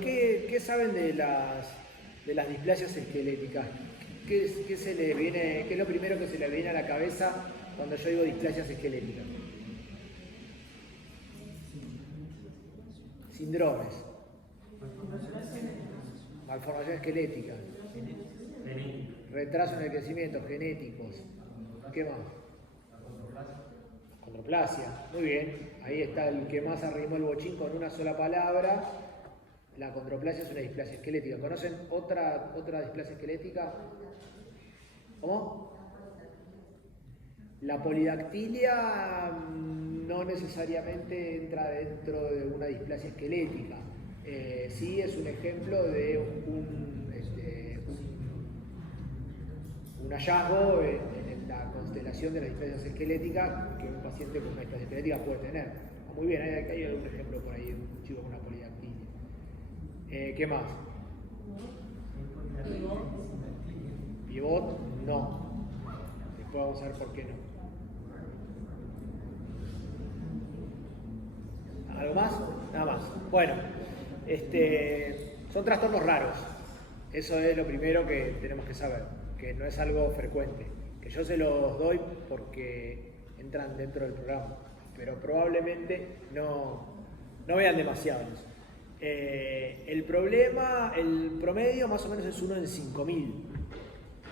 ¿Qué saben de las displasias esqueléticas? ¿Qué se les viene, qué es lo primero que se les viene a la cabeza cuando yo digo displasias esqueléticas? Síndromes, malformación esquelética, retraso en el crecimiento, genéticos. ¿Qué más? Condroplasia. Muy bien. Ahí está el que más arrimó el bochín con una sola palabra. La condroplasia es una displasia esquelética. ¿Conocen otra displasia esquelética? ¿Cómo? La polidactilia no necesariamente entra dentro de una displasia esquelética. Sí es un ejemplo de un hallazgo en la constelación de las displasias esqueléticas que un paciente con una displasia esquelética puede tener. Muy bien, hay algún ejemplo por ahí de un chico con una polidactilia. ¿Qué más? Pivot, no. Después vamos a ver por qué no. ¿Algo más? Nada más. Bueno, son trastornos raros. Eso es lo primero que tenemos que saber, que no es algo frecuente. Que yo se los doy porque entran dentro del programa, pero probablemente no vean demasiados. El promedio más o menos es 1 en 5.000.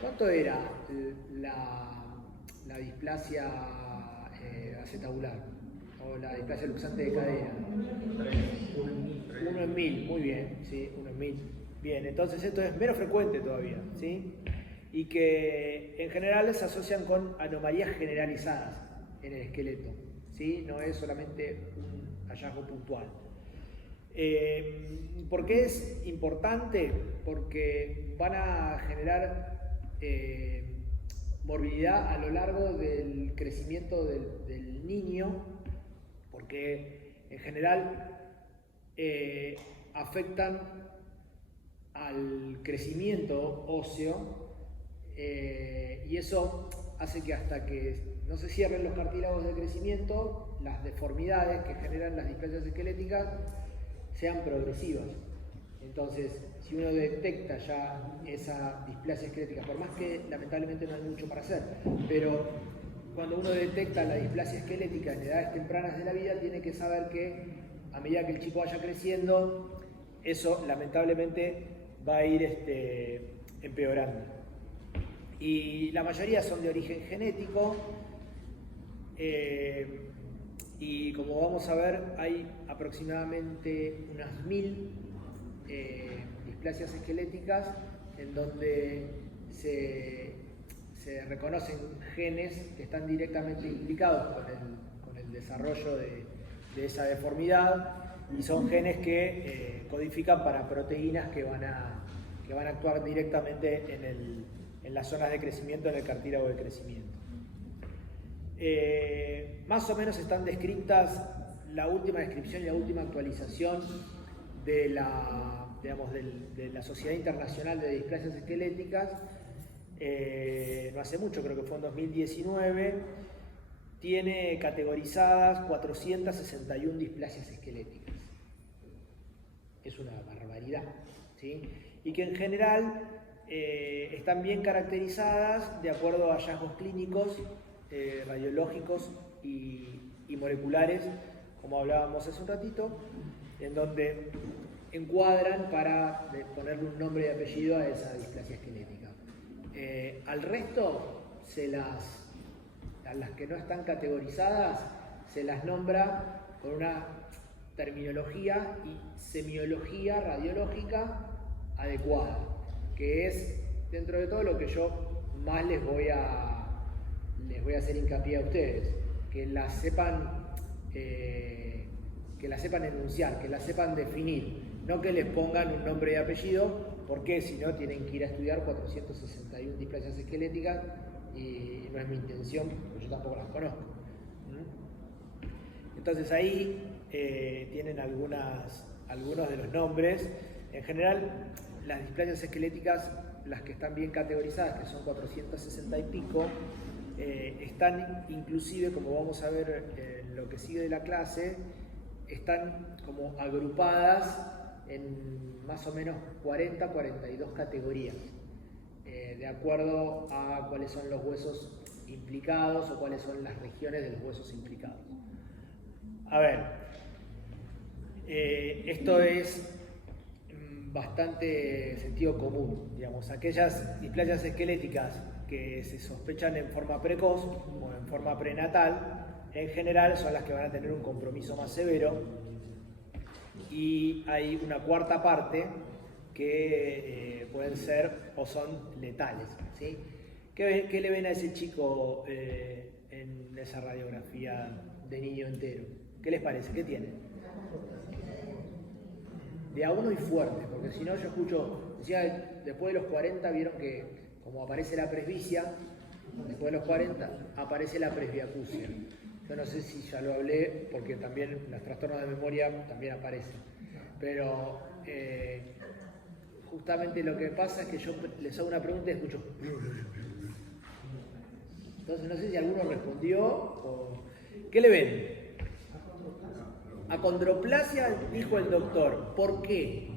¿Cuánto era la displasia acetabular? O la displasia luxante de cadera. 1 en 1000, muy bien, sí, 1 en 1000. Bien, entonces esto es menos frecuente todavía, ¿sí? Y que en general se asocian con anomalías generalizadas en el esqueleto, ¿sí? No es solamente un hallazgo puntual. ¿Por qué es importante? Porque van a generar morbilidad a lo largo del crecimiento del niño, porque en general afectan al crecimiento óseo y eso hace que hasta que no se cierren los cartílagos de crecimiento, las deformidades que generan las displasias esqueléticas sean progresivas. Entonces, si uno detecta ya esa displasia esquelética, por más que lamentablemente no hay mucho para hacer, pero cuando uno detecta la displasia esquelética en edades tempranas de la vida, tiene que saber que a medida que el chico vaya creciendo, eso lamentablemente va a ir empeorando. Y la mayoría son de origen genético, y como vamos a ver, hay aproximadamente unas 1000 displasias esqueléticas en donde se reconocen genes que están directamente implicados con el desarrollo de esa deformidad, y son genes que codifican para proteínas que van a actuar directamente en las zonas de crecimiento, en el cartílago de crecimiento. Más o menos están descritas la última descripción y la última actualización de la Sociedad Internacional de Displasias Esqueléticas, no hace mucho, creo que fue en 2019, tiene categorizadas 461 displasias esqueléticas. Es una barbaridad, ¿sí? Y que en general están bien caracterizadas de acuerdo a hallazgos clínicos, radiológicos y moleculares, como hablábamos hace un ratito, en donde encuadran para ponerle un nombre y apellido a esa displasia esquelética. Al resto, a las que no están categorizadas, se las nombra con una terminología y semiología radiológica adecuada, que es, dentro de todo, lo que yo más les voy a hacer hincapié a ustedes, que la sepan enunciar, que la sepan definir, no que les pongan un nombre y apellido, porque si no tienen que ir a estudiar 461 displasias esqueléticas y no es mi intención, porque yo tampoco las conozco. Entonces ahí tienen algunos de los nombres. En general, las displasias esqueléticas, las que están bien categorizadas, que son 460 y pico, están inclusive, como vamos a ver en lo que sigue de la clase, están como agrupadas en más o menos 42 categorías, de acuerdo a cuáles son los huesos implicados o cuáles son las regiones de los huesos implicados. A ver, esto es bastante sentido común, digamos, aquellas displasias esqueléticas que se sospechan en forma precoz o en forma prenatal, en general son las que van a tener un compromiso más severo, y hay una cuarta parte que pueden ser o son letales, ¿sí? ¿Qué le ven a ese chico en esa radiografía de niño entero? ¿Qué les parece? ¿Qué tiene? De a uno y fuerte, porque si no yo escucho, decía, después de los 40 vieron que como aparece la presbicia, después de los 40 aparece la presbiacusia. Yo no sé si ya lo hablé, porque también los trastornos de memoria también aparecen, pero justamente lo que pasa es que yo les hago una pregunta y escucho. Entonces no sé si alguno respondió o... ¿Qué le ven? Acondroplasia, dijo el doctor. ¿Por qué?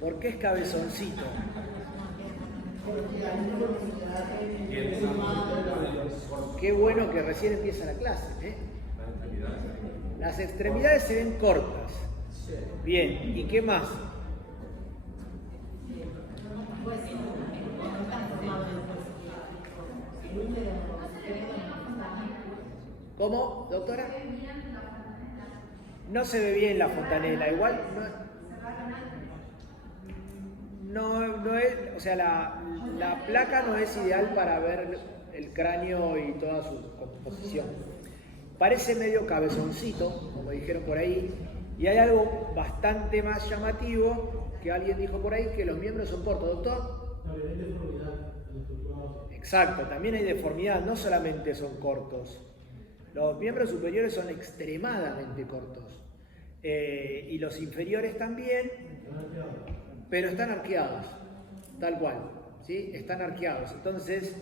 ¿Por qué es cabezoncito? Qué bueno que recién empieza la clase, ¿eh? Las extremidades se ven cortas. Bien, ¿y qué más? ¿Cómo, doctora? No se ve bien la fontanela, igual no es, o sea, la placa no es ideal para ver el cráneo y toda su composición. Parece medio cabezoncito, como dijeron por ahí, y hay algo bastante más llamativo que alguien dijo por ahí, que los miembros son cortos, doctor. También hay deformidad. Exacto, también hay deformidad, no solamente son cortos. Los miembros superiores son extremadamente cortos. Y los inferiores también, pero están arqueados, tal cual, ¿sí? Están arqueados. Entonces,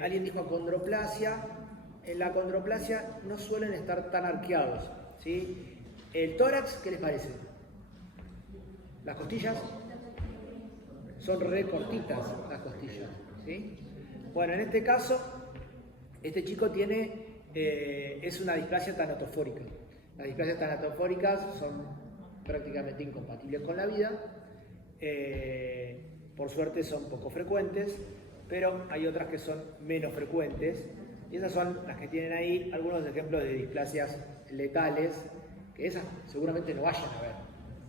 alguien dijo acondroplasia. En la acondroplasia no suelen estar tan arqueados, ¿sí? El tórax, ¿qué les parece? Las costillas son re cortitas, las costillas, ¿sí? Bueno, en este caso, este chico tiene, es una displasia tanatofórica. Las displasias tanatofóricas son prácticamente incompatibles con la vida. Por suerte son poco frecuentes, pero hay otras que son menos frecuentes. Y esas son las que tienen ahí algunos ejemplos de displasias letales, que esas seguramente no vayan a ver,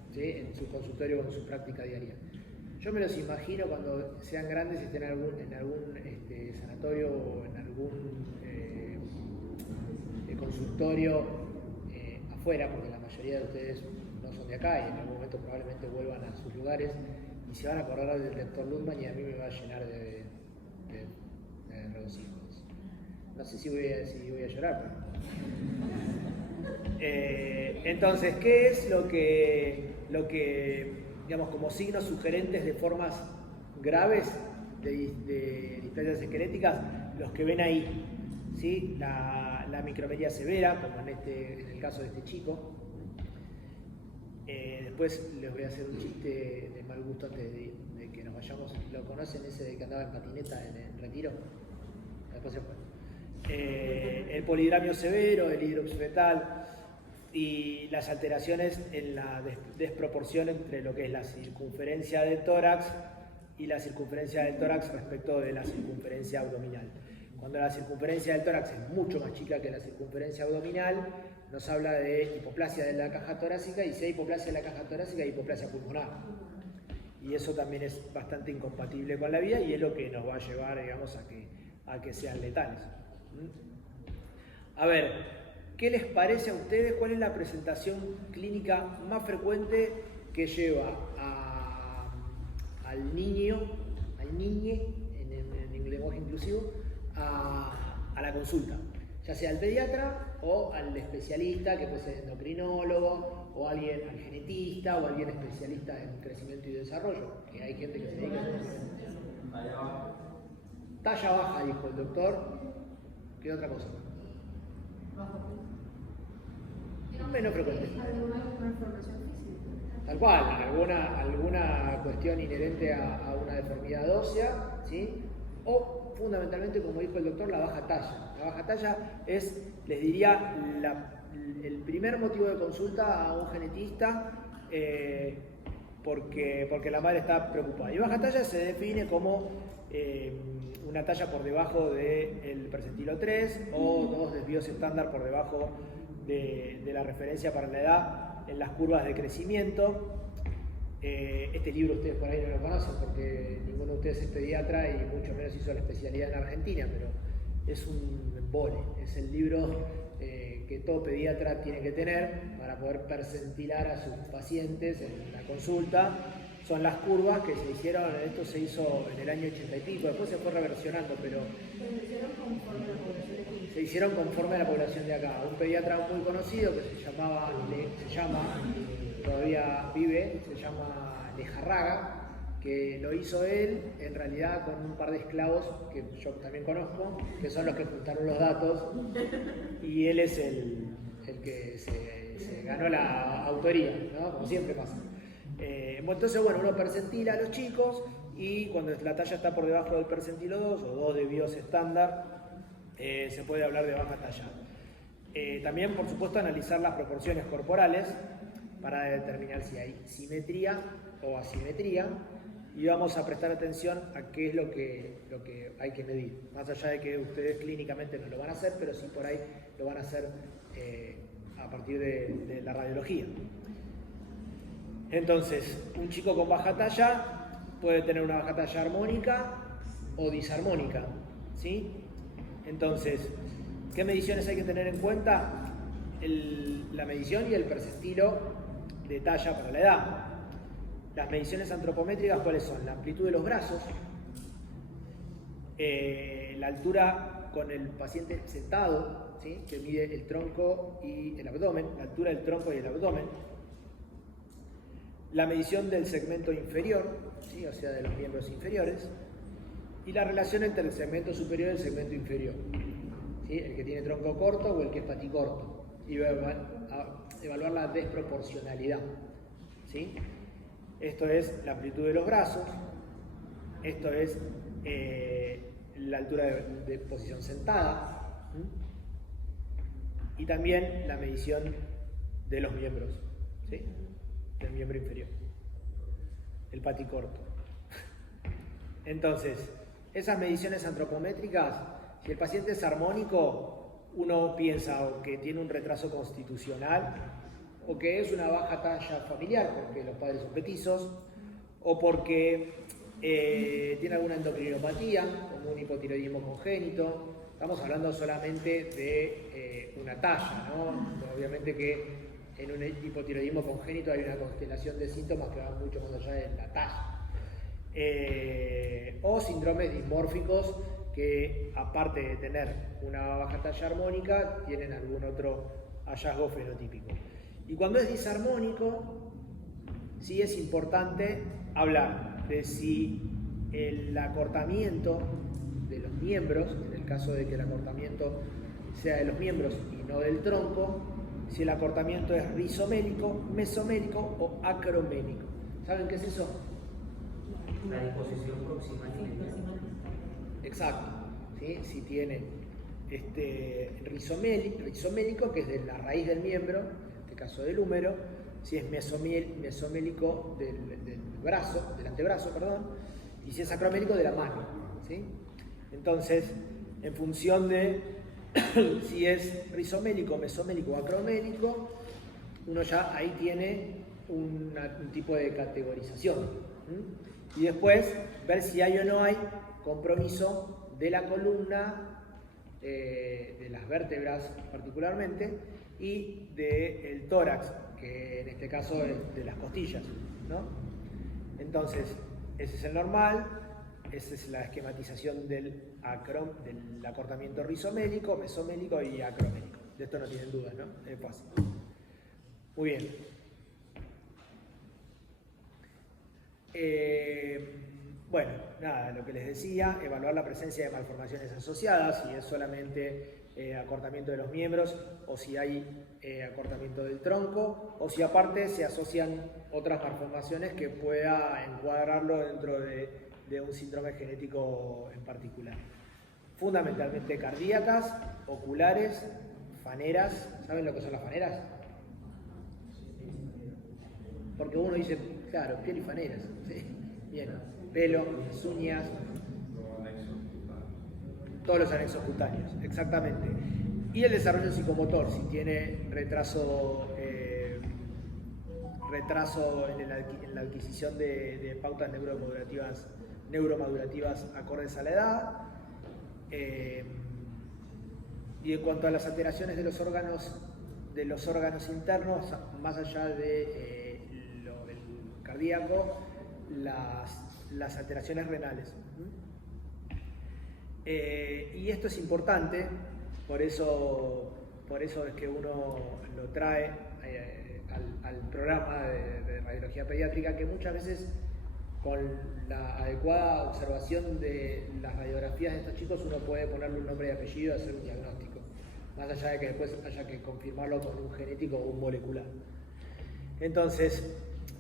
¿sí? En su consultorio o en su práctica diaria. Yo me los imagino cuando sean grandes y estén en algún sanatorio o en algún consultorio afuera, porque la mayoría de ustedes no son de acá y en algún momento probablemente vuelvan a sus lugares y se van a acordar del doctor Ludman y a mí me va a llenar de regocijos. No sé si voy a llorar. Entonces, ¿qué es lo que, digamos, como signos sugerentes de formas graves de displasias esqueléticas, los que ven ahí, ¿sí? La micromelia severa, como en el caso de este chico. Después les voy a hacer un chiste de mal gusto antes de que nos vayamos. ¿Lo conocen ese de que andaba en patineta en Retiro? Después se fue. El polidramio severo, el hidrops fetal y las alteraciones en la desproporción entre lo que es la circunferencia del tórax y la circunferencia del tórax respecto de la circunferencia abdominal. Cuando la circunferencia del tórax es mucho más chica que la circunferencia abdominal, nos habla de hipoplasia de la caja torácica, y si hay hipoplasia de la caja torácica hay hipoplasia pulmonar. Y eso también es bastante incompatible con la vida y es lo que nos va a llevar, digamos, a que sean letales. A ver, ¿qué les parece a ustedes? ¿Cuál es la presentación clínica más frecuente que lleva al niñe, en lenguaje inclusivo, a la consulta? Ya sea al pediatra o al especialista, que puede ser endocrinólogo, o al genetista, o alguien especialista en crecimiento y desarrollo, que hay gente que se dedica a eso. Talla baja, dijo el doctor. ¿Qué otra cosa? Menos frecuente. ¿Alguna malformación física? Tal cual, alguna cuestión inherente a una deformidad ósea, ¿sí? O fundamentalmente, como dijo el doctor, la baja talla. La baja talla es, les diría, el primer motivo de consulta a un genetista porque la madre está preocupada. Y baja talla se define como una talla por debajo del percentilo 3 o 2 desvíos estándar por debajo de la referencia para la edad en las curvas de crecimiento. Este libro ustedes por ahí no lo conocen porque ninguno de ustedes es pediatra y mucho menos hizo la especialidad en Argentina, pero es un embole, es el libro que todo pediatra tiene que tener para poder percentilar a sus pacientes en la consulta. Son las curvas que se hicieron, esto se hizo en el año 80 y pico, después se fue reversionando, pero se hicieron conforme a la población de acá. Un pediatra muy conocido que se llama, todavía vive, se llama Lejarraga, que lo hizo él en realidad con un par de esclavos que yo también conozco, que son los que juntaron los datos, y él es el que se ganó la autoría, ¿no? Como siempre pasa. Entonces, bueno, uno percentila a los chicos y cuando la talla está por debajo del percentilo 2 o 2 de BIOS estándar, se puede hablar de baja talla. También, por supuesto, analizar las proporciones corporales para determinar si hay simetría o asimetría y vamos a prestar atención a qué es lo que hay que medir. Más allá de que ustedes clínicamente no lo van a hacer, pero sí por ahí lo van a hacer a partir de la radiología. Entonces, un chico con baja talla puede tener una baja talla armónica o disarmónica, ¿sí? Entonces, ¿qué mediciones hay que tener en cuenta? La medición y el percentilo de talla para la edad. Las mediciones antropométricas, ¿cuáles son? La amplitud de los brazos, la altura con el paciente sentado, ¿sí? Que mide el tronco y el abdomen, la altura del tronco y el abdomen. La medición del segmento inferior, ¿sí? O sea, de los miembros inferiores, y la relación entre el segmento superior y el segmento inferior, ¿sí? El que tiene tronco corto o el que es paticorto, y evaluar la desproporcionalidad, ¿sí? Esto es la amplitud de los brazos, esto es la altura de posición sentada, ¿sí? Y también la medición de los miembros, ¿sí? Del miembro inferior, el paticorto. Entonces, esas mediciones antropométricas, si el paciente es armónico, uno piensa o que tiene un retraso constitucional, o que es una baja talla familiar, porque los padres son petizos, o porque tiene alguna endocrinopatía, como un hipotiroidismo congénito. Estamos hablando solamente de una talla, ¿no? Obviamente que en un hipotiroidismo congénito hay una constelación de síntomas que van mucho más allá de la talla. O síndromes dismórficos que, aparte de tener una baja talla armónica, tienen algún otro hallazgo fenotípico. Y cuando es disarmónico, sí es importante hablar de si el acortamiento de los miembros, en el caso de que el acortamiento sea de los miembros y no del tronco, si el acortamiento es rizomélico, mesomélico o acromélico. ¿Saben qué es eso? La disposición proximal. Exacto, ¿sí? Si tiene rizomélico, que es de la raíz del miembro, en este caso del húmero, si es mesomélico del brazo, del antebrazo, perdón, y si es acromélico de la mano, ¿sí? Entonces, en función de si es rizomélico, mesomélico o acromélico, uno ya ahí tiene un tipo de categorización. Y después ver si hay o no hay compromiso de la columna, de las vértebras particularmente, y del tórax, que en este caso es de las costillas, ¿no? Entonces, ese es el normal, esa es la esquematización del acortamiento rizomélico, mesomélico y acromélico. De esto no tienen dudas, ¿no? Es fácil. Muy bien. Bueno, nada, lo que les decía, evaluar la presencia de malformaciones asociadas, si es solamente acortamiento de los miembros, o si hay acortamiento del tronco, o si aparte se asocian otras malformaciones que pueda encuadrarlo dentro de un síndrome genético en particular. Fundamentalmente cardíacas, oculares, faneras. ¿Saben lo que son las faneras? Porque uno dice, claro, piel y faneras. Sí. Bien, pelo, uñas, todos los anexos cutáneos, exactamente. Y el desarrollo psicomotor, si tiene retraso en la adquisición de pautas neuromadurativas acordes a la edad. Y en cuanto a las alteraciones de los órganos internos, más allá del cardíaco, las alteraciones renales. Y esto es importante, por eso es que uno lo trae al programa de radiología pediátrica, que muchas veces con la adecuada observación de las radiografías de estos chicos uno puede ponerle un nombre y apellido y hacer un diagnóstico, más allá de que después haya que confirmarlo con un genético o un molecular. Entonces,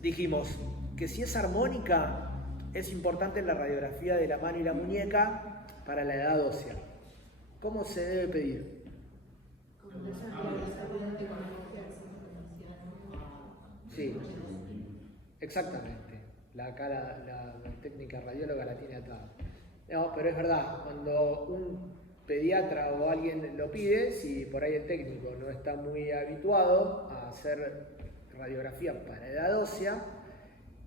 dijimos que si es armónica, es importante la radiografía de la mano y la muñeca para la edad ósea. ¿Cómo se debe pedir? Sí, exactamente. Acá la técnica radióloga la tiene atada. No, pero es verdad, cuando un pediatra o alguien lo pide, si por ahí el técnico no está muy habituado a hacer radiografía para edad ósea,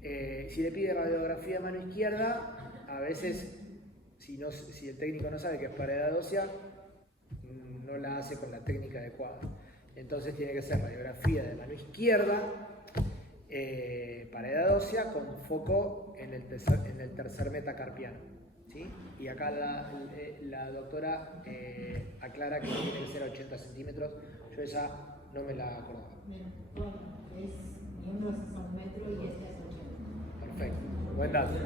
si le pide radiografía de mano izquierda, a veces, si el técnico no sabe que es para edad ósea, no la hace con la técnica adecuada. Entonces tiene que ser radiografía de mano izquierda para edad ósea con foco en el tercer metacarpiano. ¿Sí? Y acá la doctora aclara que tiene que ser 80 centímetros. Yo esa no me la acordaba. Es miembros es 1 metro y este es 80. Perfecto, buen dato.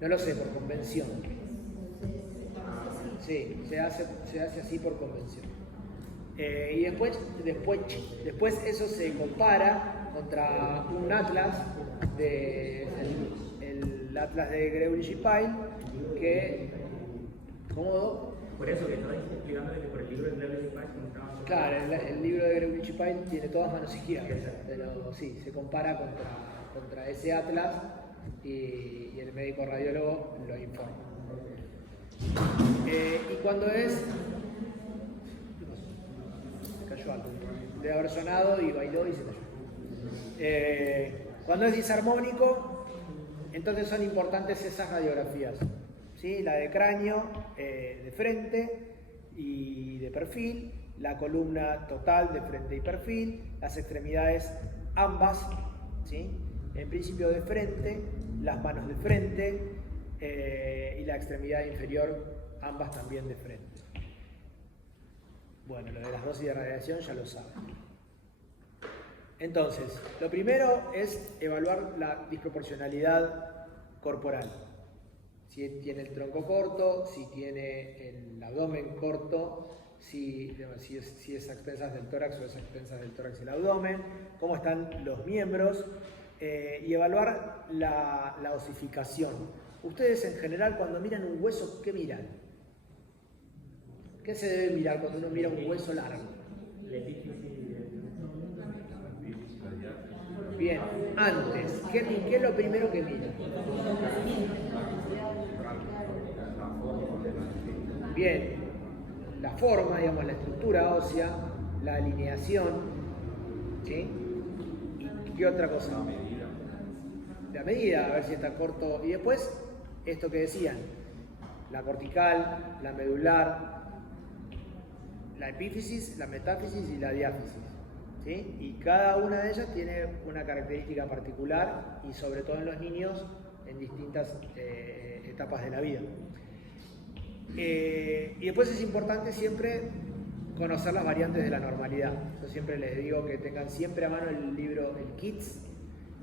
No lo sé, por convención. Sí, se hace así por convención. Y después eso se compara contra un atlas, el atlas de Greulich-Pyle, que... ¿Cómodo? Por eso que estaba explicando que por el libro de Greulich-Pyle... Claro, el libro de Greulich-Pyle tiene todas manos izquierdas, pero sí, se compara contra ese atlas y el médico radiólogo lo informa. Y cuando es... cayó algo. Debe haber sonado y bailó y se cayó. Cuando es disarmónico, entonces son importantes esas radiografías. ¿Sí? La de cráneo, de frente y de perfil, la columna total de frente y perfil, las extremidades ambas, ¿sí? En principio de frente, las manos de frente y la extremidad inferior, ambas también de frente. Bueno, lo de las dosis de radiación ya lo saben. Entonces, lo primero es evaluar la disproporcionalidad corporal. Si tiene el tronco corto, si tiene el abdomen corto, si es a expensas del tórax o es a expensas del tórax y el abdomen, cómo están los miembros, y evaluar la osificación. Ustedes en general cuando miran un hueso, ¿qué miran? ¿Qué se debe mirar cuando uno mira un hueso largo? Bien, antes, ¿qué es lo primero que mira? Bien, la forma, digamos, la estructura ósea, la alineación, ¿sí? ¿Y qué otra cosa? La medida, a ver si está corto. Y después, esto que decían, la cortical, la medular, la epífisis, la metáfisis y la diáfisis. ¿Sí? Y cada una de ellas tiene una característica particular y sobre todo en los niños en distintas etapas de la vida. Y después es importante siempre conocer las variantes de la normalidad. Yo siempre les digo que tengan siempre a mano el libro, el KIDS,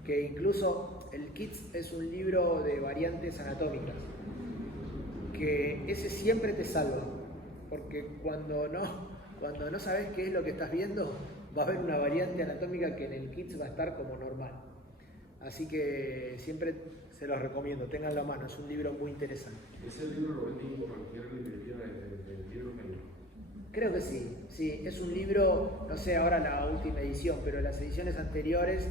que incluso el KIDS es un libro de variantes anatómicas, que ese siempre te salva. porque cuando no sabes qué es lo que estás viendo, va a haber una variante anatómica que en el KITS va a estar como normal. Así que siempre se los recomiendo, ténganlo a mano, es un libro muy interesante. ¿Ese libro lo venden en cualquier librería del libro médico? Creo que sí, es un libro, no sé ahora la última edición, pero las ediciones anteriores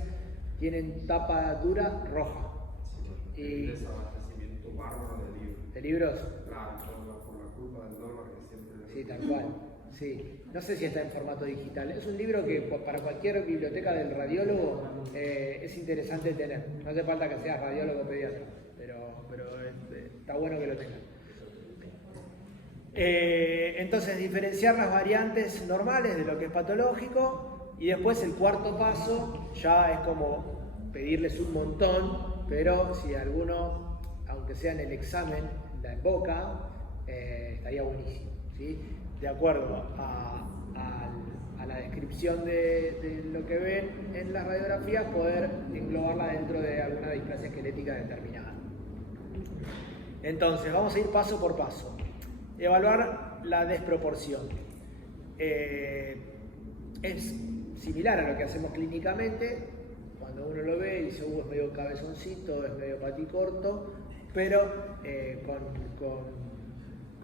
tienen tapa dura roja. Y desabastecimiento bárbaro ¿De libros? Claro, por la culpa del dólar que siempre... Sí, tal cual. Sí. No sé si está en formato digital. Es un libro que para cualquier biblioteca del radiólogo es interesante tener. No hace falta que seas radiólogo o pediatra, pero está bueno que lo tengan. Entonces, diferenciar las variantes normales de lo que es patológico, y después el cuarto paso ya es como pedirles un montón, pero si alguno, aunque sea en el examen, la invoca, estaría buenísimo, ¿sí? De acuerdo a la descripción de lo que ven en las radiografías, poder englobarla dentro de alguna displasia esquelética determinada. Entonces, vamos a ir paso por paso. Evaluar la desproporción. Es similar a lo que hacemos clínicamente. Cuando uno lo ve y dice, es medio cabezoncito, es medio paticorto, pero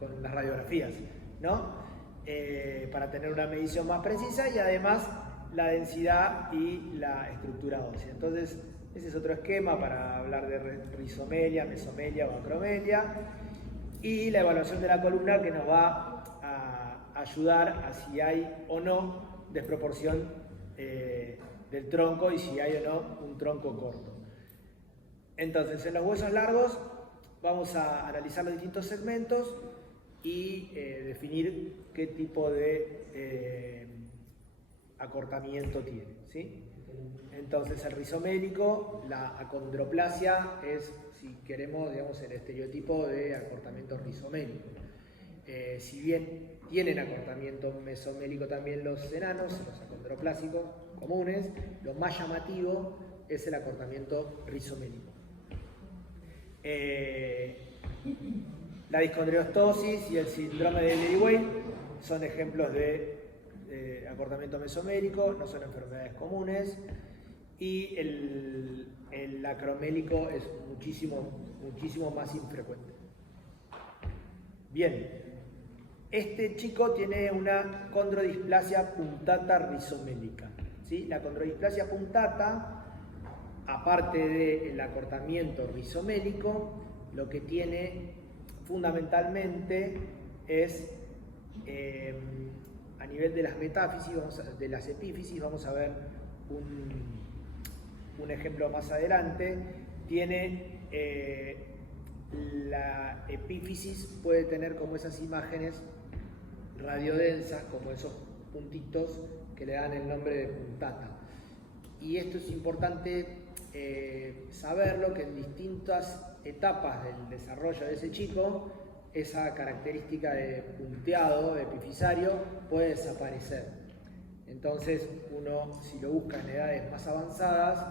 con las radiografías, ¿no? Para tener una medición más precisa, y además la densidad y la estructura ósea. Entonces, ese es otro esquema para hablar de rizomelia, mesomelia o acromelia, y la evaluación de la columna, que nos va a ayudar a si hay o no desproporción del tronco y si hay o no un tronco corto. Entonces, en los huesos largos vamos a analizar los distintos segmentos y definir qué tipo de acortamiento tiene, ¿sí? Entonces, el rizomélico, la acondroplasia es, si queremos, digamos, el estereotipo de acortamiento rizomélico. Si bien tienen acortamiento mesomélico también los enanos, los acondroplásicos comunes, lo más llamativo es el acortamiento rizomélico. La discondriostosis y el síndrome de Lily-Weight son ejemplos de acortamiento mesomérico, no son enfermedades comunes, y el acromélico es muchísimo más infrecuente. Bien, este chico tiene una condrodisplasia puntata rizomélica, ¿sí? La condrodisplasia puntata, aparte del acortamiento rizomélico, lo que tiene fundamentalmente es a nivel de las metáfisis, de las epífisis, vamos a ver un ejemplo más adelante. Tiene la epífisis, puede tener como esas imágenes radiodensas, como esos puntitos que le dan el nombre de puntata. Y esto es importante saberlo, que en distintas etapas del desarrollo de ese chico, esa característica de punteado, de epifisario, puede desaparecer. Entonces, uno, si lo busca en edades más avanzadas,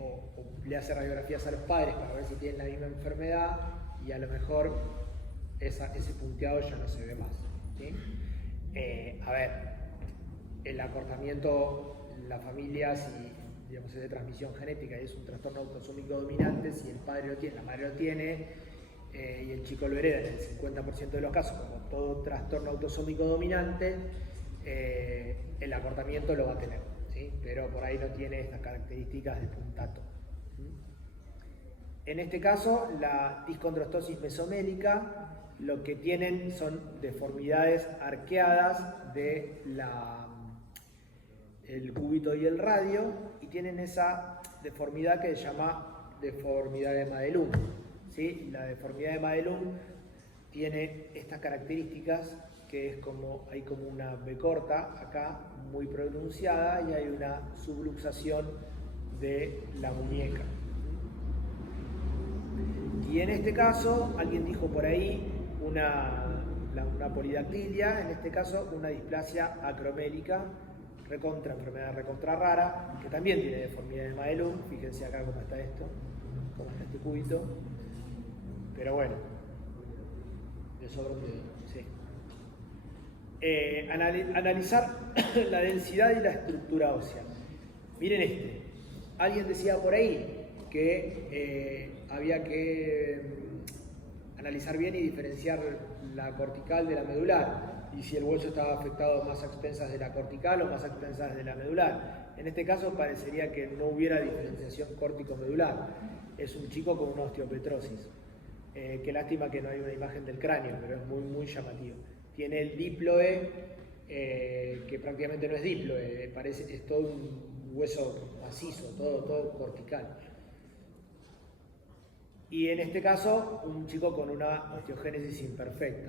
o le hace radiografías a los padres para ver si tienen la misma enfermedad, y a lo mejor ese punteado ya no se ve más, ¿sí? A ver, el acortamiento en la familia, si digamos, es de transmisión genética y es un trastorno autosómico dominante, si el padre lo tiene, la madre lo tiene, y el chico lo hereda en el 50% de los casos, como todo trastorno autosómico dominante, el acortamiento lo va a tener, ¿sí? Pero por ahí no tiene estas características de puntato. En este caso, la discondrostosis mesomélica, lo que tienen son deformidades arqueadas de el cúbito y el radio, y tienen esa deformidad que se llama deformidad de Madelung, ¿sí? La deformidad de Madelung tiene estas características, que es como, hay como una B corta acá, muy pronunciada, y hay una subluxación de la muñeca. Y en este caso, alguien dijo por ahí una polidactilia, en este caso una displasia acromélica, enfermedad recontra rara, que también tiene deformidad de Madelung. Fíjense acá cómo está esto, cómo está este cúbito. Pero bueno, le sobra un dedo, sí. Analizar la densidad y la estructura ósea. Miren este. Alguien decía por ahí que había que analizar bien y diferenciar la cortical de la medular, y si el hueso estaba afectado más a expensas de la cortical o más a expensas de la medular. En este caso parecería que no hubiera diferenciación córtico-medular. Es un chico con una osteopetrosis. Qué lástima que no hay una imagen del cráneo, pero es muy, muy llamativo. Tiene el díploe, que prácticamente no es díploe, es todo un hueso macizo, todo cortical. Y en este caso, un chico con una osteogénesis imperfecta,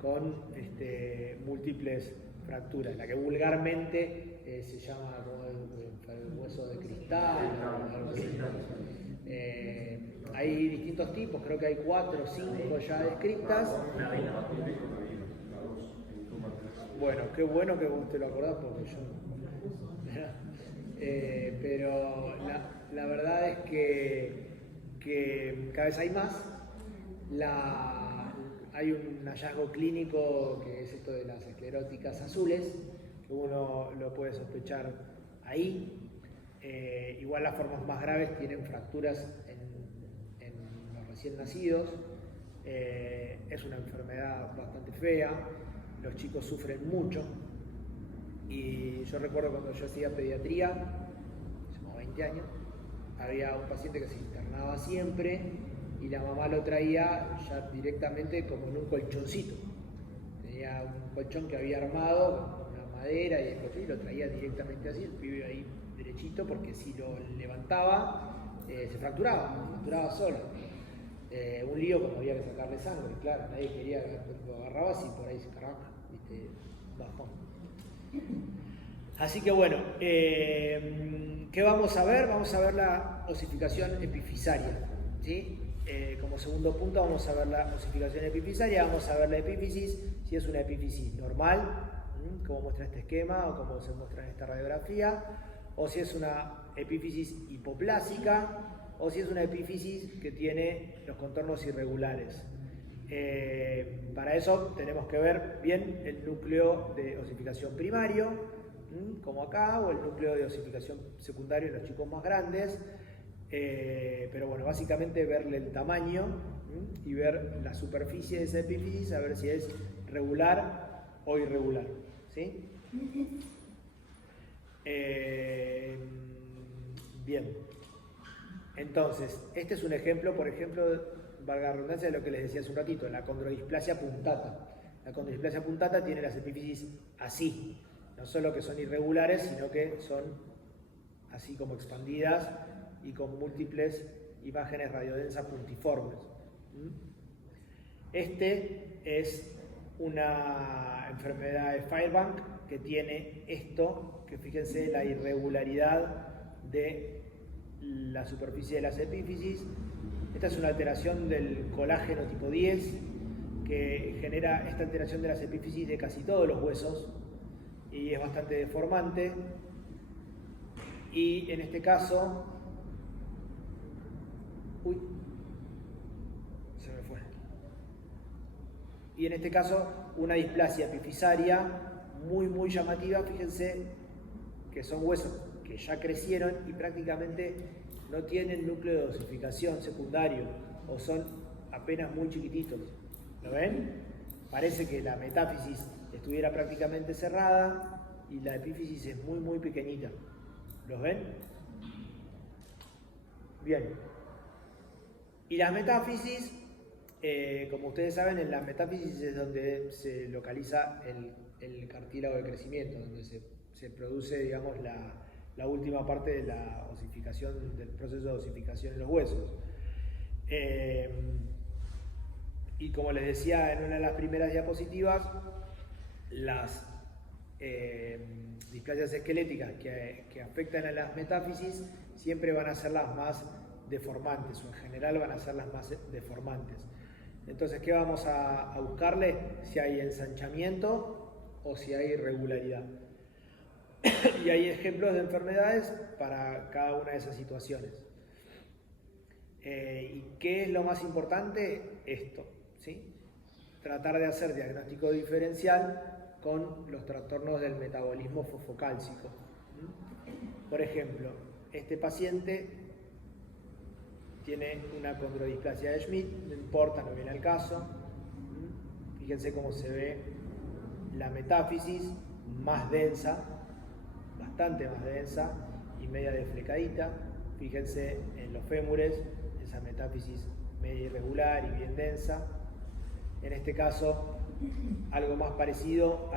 con múltiples fracturas, la que vulgarmente se llama como el hueso de cristal, o algo así. Hay distintos tipos, creo que hay 4 o 5 ya descritas. Bueno, qué bueno que vos te lo acordás porque yo no. Pero la verdad es que cada vez hay más. Hay un hallazgo clínico que es esto de las escleróticas azules, que uno lo puede sospechar ahí. Igual las formas más graves tienen fracturas en los recién nacidos. Es una enfermedad bastante fea, los chicos sufren mucho. Y yo recuerdo cuando yo hacía pediatría, hace como 20 años, había un paciente que se internaba siempre y la mamá lo traía ya directamente como en un colchoncito. Tenía un colchón que había armado con una madera y el colchón y lo traía directamente así, el pibe ahí derechito, porque si lo levantaba se fracturaba solo. Un lío como había que sacarle sangre, claro, nadie quería, lo agarrabas y por ahí se cargaba, ¿viste? Bajón. Así que bueno, ¿qué vamos a ver? Vamos a ver la osificación epifisaria, ¿sí? Como segundo punto vamos a ver la osificación epifisaria, vamos a ver la epífisis, si es una epífisis normal, como muestra este esquema o como se muestra en esta radiografía, o si es una epífisis hipoplásica, o si es una epífisis que tiene los contornos irregulares. Para eso tenemos que ver bien el núcleo de osificación primario, como acá, o el núcleo de osificación secundario en los chicos más grandes. Pero bueno, básicamente verle el tamaño y ver la superficie de esa epífisis, a ver si es regular o irregular, ¿sí? Bien, entonces, este es un ejemplo, por ejemplo, valga la redundancia, de lo que les decía hace un ratito, la condrodisplasia puntata. La condrodisplasia puntata tiene las epífisis así, no solo que son irregulares, sino que son así como expandidas y con múltiples imágenes radiodensas puntiformes. Este es una enfermedad de Fairbank que tiene esto, que fíjense la irregularidad de la superficie de las epífisis. Esta es una alteración del colágeno tipo 10 que genera esta alteración de las epífisis de casi todos los huesos y es bastante deformante. Y en este caso, se me fue. Y en este caso, una displasia epifisaria muy llamativa. Fíjense que son huesos que ya crecieron y prácticamente no tienen núcleo de osificación secundario o son apenas muy chiquititos. ¿Lo ven? Parece que la metáfisis estuviera prácticamente cerrada y la epífisis es muy pequeñita. ¿Los ven? Bien. Y las metáfisis, como ustedes saben, en las metáfisis es donde se localiza el cartílago de crecimiento, donde se produce, digamos, la última parte de la osificación, del proceso de osificación en los huesos. Y como les decía en una de las primeras diapositivas, las displasias esqueléticas que afectan a las metáfisis siempre van a ser las más deformantes, o en general van a ser las más deformantes. Entonces, ¿qué vamos a buscarle? Si hay ensanchamiento o si hay irregularidad. Y hay ejemplos de enfermedades para cada una de esas situaciones. ¿Y qué es lo más importante? Esto, ¿sí? Tratar de hacer diagnóstico diferencial con los trastornos del metabolismo fosfocálcico. Por ejemplo, este paciente tiene una condrodisplasia de Schmidt, no importa, no viene al caso. Fíjense cómo se ve la metáfisis más densa, bastante más densa y media deflecadita. Fíjense en los fémures, esa metáfisis media irregular y bien densa. En este caso, algo parecido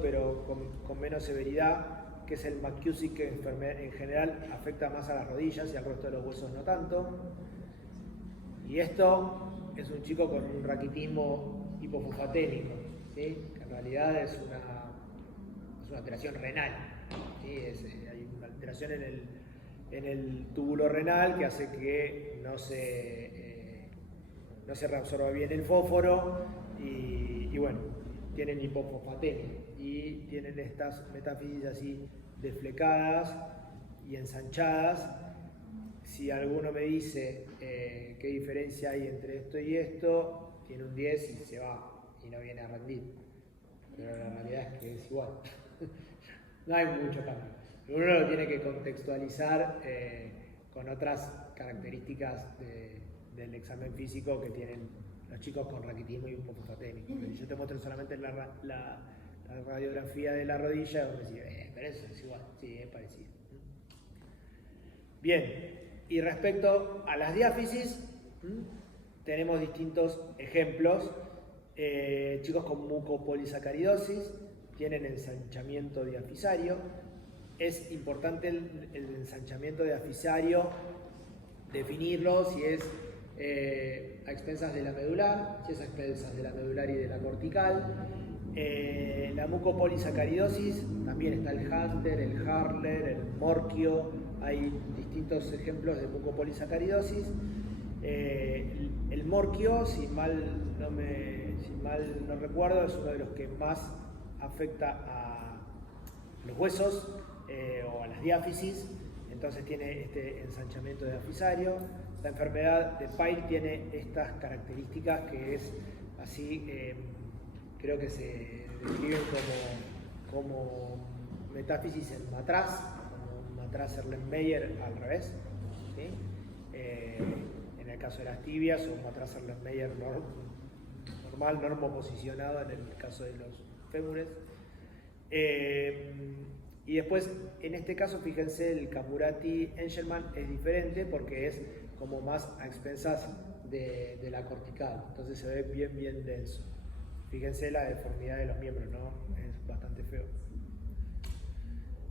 pero con menos severidad, que es el McCusick, que en general afecta más a las rodillas y al resto de los huesos no tanto. Y esto es un chico con un raquitismo hipofosfatémico, ¿sí? Que en realidad es una alteración renal, ¿sí? Hay una alteración en el túbulo renal que hace que no se reabsorba bien el fósforo y bueno, tienen hipofosfatemia y tienen estas metáfisis así desflecadas y ensanchadas. Si alguno me dice qué diferencia hay entre esto y esto, tiene un 10 y se va y no viene a rendir, pero la realidad es que es igual. No hay mucho cambio. Uno lo tiene que contextualizar con otras características del examen físico que tienen los chicos con raquitismo y hipofosfatémico. Yo te muestro solamente la radiografía de la rodilla, donde decís, pero eso es igual, sí, es parecido. Bien, y respecto a las diáfisis, tenemos distintos ejemplos. Chicos con mucopolisacaridosis tienen ensanchamiento diafisario. Es importante el ensanchamiento diafisario, definirlo si es a expensas de la medular, si es a expensas de la medular y de la cortical. La mucopolisacaridosis, también está el Hunter, el Harler, el Morquio, hay distintos ejemplos de mucopolisacaridosis. El Morquio, si mal no recuerdo, es uno de los que más afecta a los huesos o a las diáfisis, entonces tiene este ensanchamiento diafisario. La enfermedad de Pyle tiene estas características, que es así, creo que se describen como metáfisis en matraz, como un matraz Erlenmeyer al revés, ¿sí? En el caso de las tibias, o un matraz Erlenmeyer normal, normoposicionado en el caso de los fémures. Y después, en este caso, fíjense, el Camurati-Engelmann es diferente porque es como más a expensas de la cortical, entonces se ve bien denso. Fíjense la deformidad de los miembros, ¿no? Es bastante feo.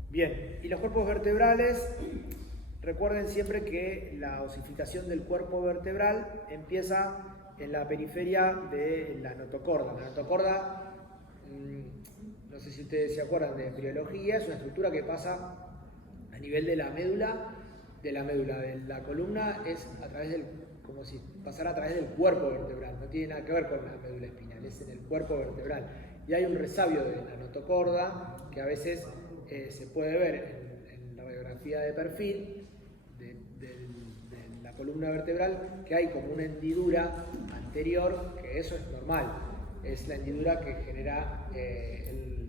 Bien, y los cuerpos vertebrales, recuerden siempre que la osificación del cuerpo vertebral empieza en la periferia de la notocorda. La notocorda, no sé si ustedes se acuerdan de embriología, es una estructura que pasa a nivel de la médula, de la columna, es a través como si pasara a través del cuerpo vertebral, no tiene nada que ver con la médula espinal, es en el cuerpo vertebral. Y hay un resabio de la notocorda que a veces se puede ver en la radiografía de perfil de la columna vertebral, que hay como una hendidura anterior, que eso es normal, es la hendidura que genera el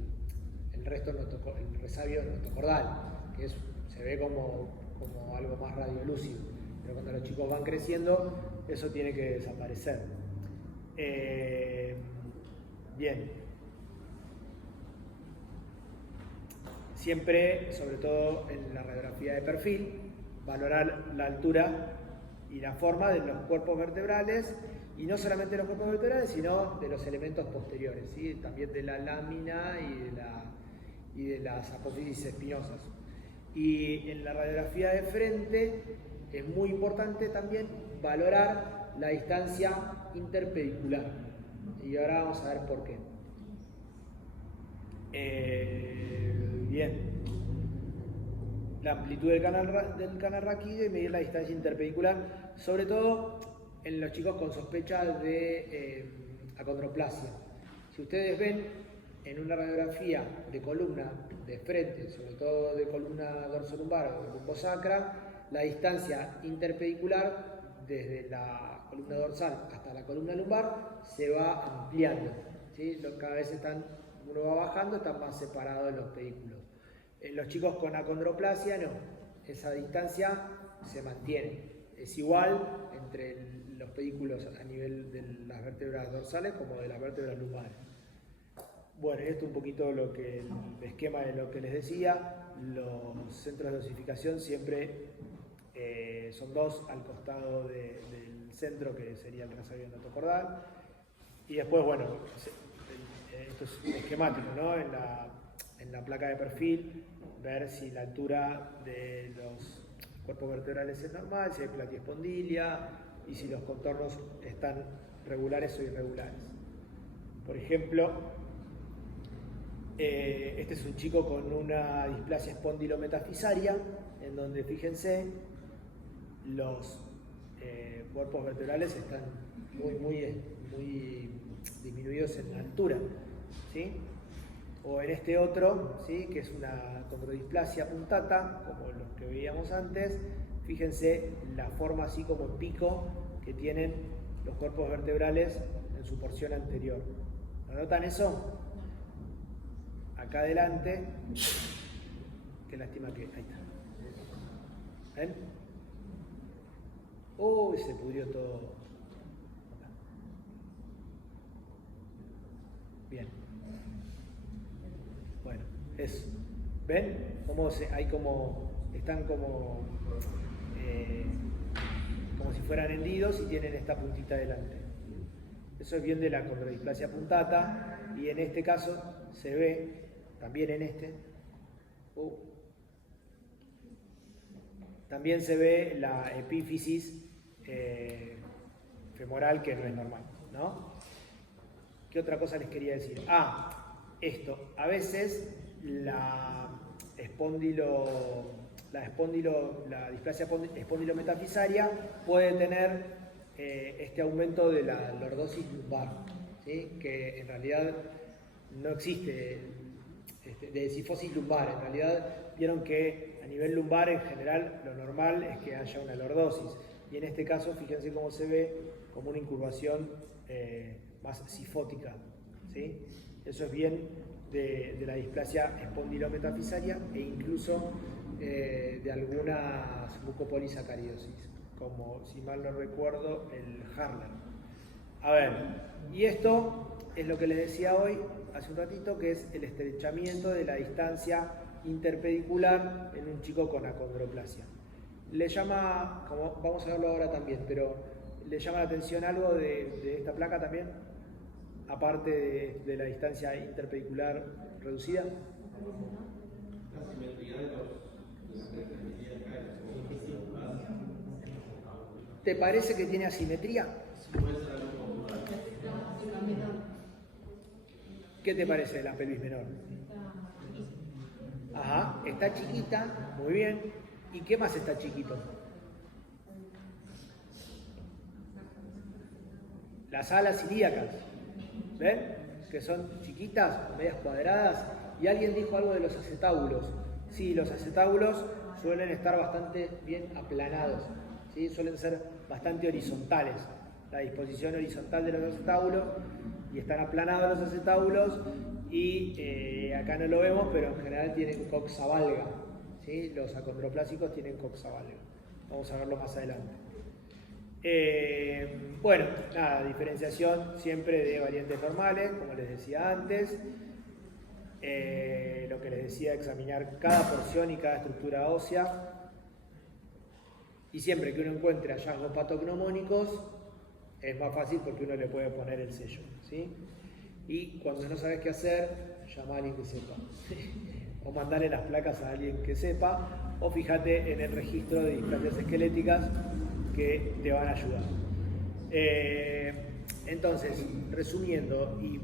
resabio notocordal, que se ve como algo más radiolúcido, pero cuando los chicos van creciendo, eso tiene que desaparecer. Bien. Siempre, sobre todo en la radiografía de perfil, valorar la altura y la forma de los cuerpos vertebrales, y no solamente de los cuerpos vertebrales, sino de los elementos posteriores, ¿sí? También de la lámina y de las apófisis espinosas. Y en la radiografía de frente es muy importante también valorar la distancia interpedicular. Y ahora vamos a ver por qué. Bien. La amplitud del canal raquídeo y medir la distancia interpedicular, sobre todo en los chicos con sospecha de acondroplasia. Si ustedes ven en una radiografía de columna de frente, sobre todo de columna dorsolumbar o de lumbosacra, la distancia interpedicular desde la columna dorsal hasta la columna lumbar se va ampliando, ¿sí? Cada vez están uno va bajando están más separados los pedículos. Los chicos con acondroplasia no, esa distancia se mantiene, es igual entre los pedículos a nivel de las vértebras dorsales como de las vértebras lumbares. Bueno, esto un poquito el esquema de lo que les decía. Los centros de dosificación siempre son dos al costado del centro, que sería el reservorio endotocordal. Y después, bueno, esto es esquemático, ¿no? En la placa de perfil, ver si la altura de los cuerpos vertebrales es normal, si hay platiespondilia y si los contornos están regulares o irregulares. Por ejemplo, este es un chico con una displasia espondilometafisaria, en donde, fíjense, los cuerpos vertebrales están muy disminuidos en altura, ¿sí? O en este otro, ¿sí? Que es una condrodisplasia puntata, como los que veíamos antes, fíjense la forma así como pico que tienen los cuerpos vertebrales en su porción anterior. ¿Lo notan eso? Acá adelante, qué lástima que... Ahí está. ¿Ven? Uy, se pudrió todo. Bien. Bueno, eso. ¿Ven? Hay como... Están como si fueran hendidos y tienen esta puntita delante. Eso es bien de la condrodisplasia puntata, y en este caso se ve, también en este, también se ve la epífisis femoral, que no es normal, ¿no? ¿Qué otra cosa les quería decir? Esto, a veces la displasia espondilometafisaria puede tener este aumento de la lordosis lumbar, ¿sí? Que en realidad no existe, de cifosis lumbar. En realidad vieron que a nivel lumbar en general lo normal es que haya una lordosis, y en este caso fíjense cómo se ve como una incurvación más cifótica, ¿sí? Eso es bien de la displasia espondilometafisaria e incluso de algunas mucopolisacaridosis, como, si mal no recuerdo, el Harler. A ver, y esto es lo que les decía hoy, hace un ratito, que es el estrechamiento de la distancia interpedicular en un chico con acondroplasia. Le llama, como vamos a verlo ahora también, pero ¿le llama la atención algo de esta placa también? Aparte de la distancia interpedicular reducida. La simetría de ¿Te parece que tiene asimetría? ¿Qué te parece de la pelvis menor? Ajá, está chiquita, muy bien. ¿Y qué más está chiquito? Las alas ilíacas, ¿ven? Que son chiquitas, medias cuadradas. Y alguien dijo algo de los acetábulos. Sí, los acetábulos suelen estar bastante bien aplanados, ¿sí? Suelen ser bastante horizontales. La disposición horizontal de los acetábulos, y están aplanados los acetábulos, y acá no lo vemos, pero en general tienen coxa valga, ¿sí? Los acondroplásicos tienen coxa valga. Vamos a verlo más adelante. Bueno, nada, diferenciación siempre de variantes normales, como les decía antes. Lo que les decía, examinar cada porción y cada estructura ósea. Y siempre que uno encuentre hallazgos patognomónicos, es más fácil porque uno le puede poner el sello, ¿sí? Y cuando no sabes qué hacer, llama a alguien que sepa. O mandarle las placas a alguien que sepa, o fíjate en el registro de displasias esqueléticas que te van a ayudar. Entonces, resumiendo, y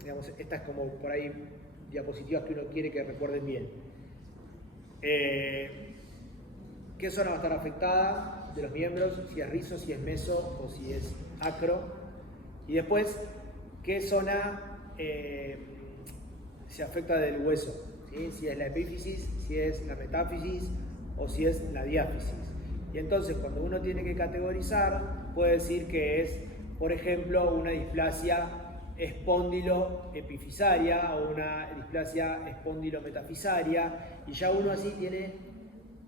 digamos, estas como por ahí diapositivas que uno quiere que recuerden bien. ¿Qué zona va a estar afectada de los miembros? Si es rizo, si es meso o si es acro. Y después, ¿qué zona se afecta del hueso? ¿Sí? Si es la epífisis, si es la metáfisis o si es la diáfisis. Y entonces, cuando uno tiene que categorizar, puede decir que es, por ejemplo, una displasia espóndilo-epifisaria o una displasia espóndilo-metafisaria, y ya uno así tiene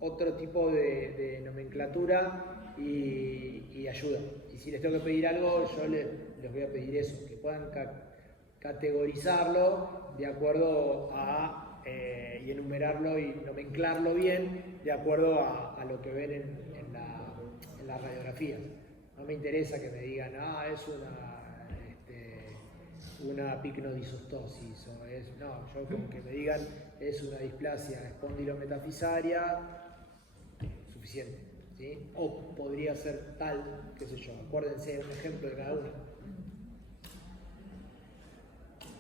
otro tipo de nomenclatura y ayuda. Y si les tengo que pedir algo, yo les voy a pedir eso, que puedan categorizarlo de acuerdo a y enumerarlo y nomenclarlo bien de acuerdo a lo que ven en las radiografías. No me interesa que me digan, es una picnodisostosis, o yo con que me digan es una displasia espondilometafisaria, suficiente, ¿sí? O podría ser tal, qué sé yo, acuérdense un ejemplo de cada uno.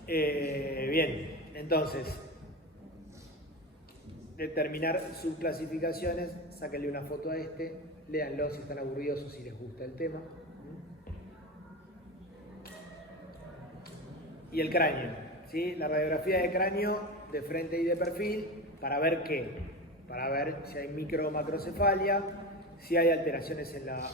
Bien, entonces, determinar subclasificaciones, sáquenle una foto a léanlo si están aburridos o si les gusta el tema. Y el cráneo, ¿sí? La radiografía de cráneo de frente y de perfil, ¿para ver qué? Para ver si hay micro o macrocefalia, si hay alteraciones en la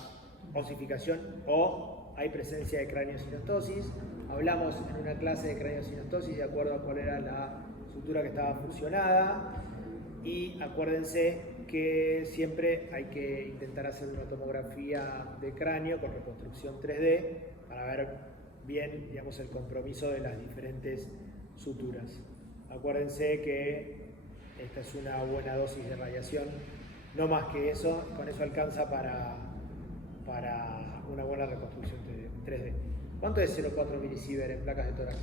osificación o hay presencia de craniosinostosis. Hablamos en una clase de craniosinostosis de acuerdo a cuál era la sutura que estaba fusionada, y acuérdense que siempre hay que intentar hacer una tomografía de cráneo con reconstrucción 3D para ver bien, digamos, el compromiso de las diferentes suturas. Acuérdense que esta es una buena dosis de radiación, no más que eso, con eso alcanza para una buena reconstrucción 3D. ¿Cuánto es 0,4 milisievert en placas de tórax?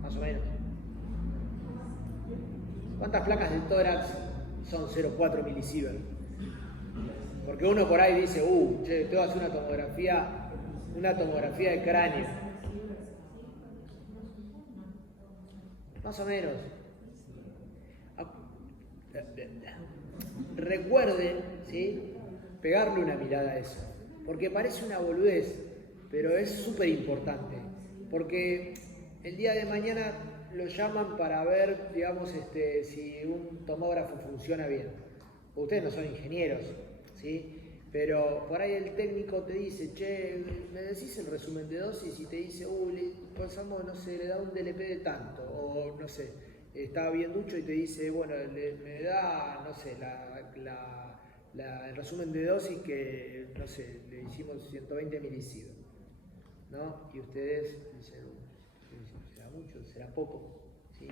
Más o menos. ¿Cuántas placas de tórax son 0,4 milisievert? Porque uno por ahí dice, che, tengo que hacer una tomografía de cráneo. Más o menos. Recuerden, ¿sí?, pegarle una mirada a eso, porque parece una boludez, pero es súper importante, porque el día de mañana lo llaman para ver, digamos, si un tomógrafo funciona bien. Ustedes no son ingenieros, ¿sí? Pero por ahí el técnico te dice, che, ¿me decís el resumen de dosis? Y te dice, le pasamos, no sé, le da un DLP de tanto, o no sé, está bien ducho y te dice, bueno, me da, no sé, el resumen de dosis que, no sé, le hicimos 120 milisievert, ¿no? Y ustedes dicen, ¿será mucho? ¿Será poco? ¿Sí?